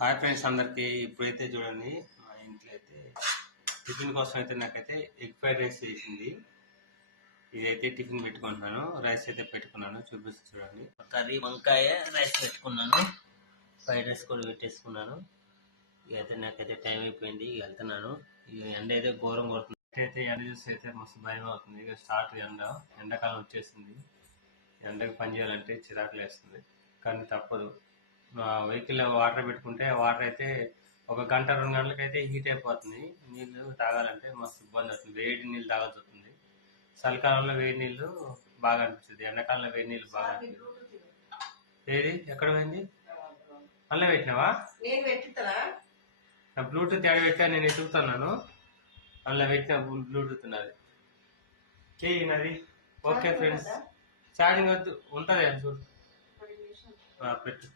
Hi friends అందరికి. ఇప్పుడైతే చూడండి, మా ఇంట్లో అయితే టిఫిన్ కోసం అయితే నాకైతే ఎగ్ ఫ్రైడ్ రైస్ చేసింది. ఇదైతే టిఫిన్ పెట్టుకుంటున్నాను. రైస్ అయితే పెట్టుకున్నాను, చూపిస్తూ చూడండి. కర్రీ వంకాయ రైస్ పెట్టుకున్నాను, ఫ్రైడ్ రైస్ కూడా పెట్టేసుకున్నాను. ఇదైతే నాకైతే టైం అయిపోయింది, వెళ్తున్నాను. ఇక ఎండ అయితే ఘోరం కొడుతుంది. అయితే ఎండ చూస్తే అయితే మస్తు భయం అవుతుంది. ఇక స్టార్ట్ ఎండాకాలం వచ్చేసింది. ఎండకు పని చేయాలంటే చిరాకులు వేస్తుంది, కానీ తప్పదు. వెహికల్ వాటర్ పెట్టుకుంటే వాటర్ అయితే ఒక గంట 2 గంటలకైతే హీట్ అయిపోతుంది. నీళ్లు తాగాలంటే మస్తు ఇబ్బంది అవుతుంది. వేడి నీళ్ళు తాగాల్సి వస్తుంది. చలికాలంలో వేడి నీళ్ళు బాగా అనిపిస్తుంది, ఎండాకాలంలో వేడి నీళ్ళు బాగా అనిపిస్తుంది. ఏది ఎక్కడ పోయింది? మళ్ళీ పెట్టినావా? నా బ్లూటూత్ యాడ్ పెట్టా, నేను ఎదుగుతున్నాను. మళ్ళీ పెట్టిన బ్లూటూత్ ఉన్నది నది. ఓకే ఫ్రెండ్స్, ఛార్జింగ్ వద్దు, ఉంటుంది చూడు, పెట్టు.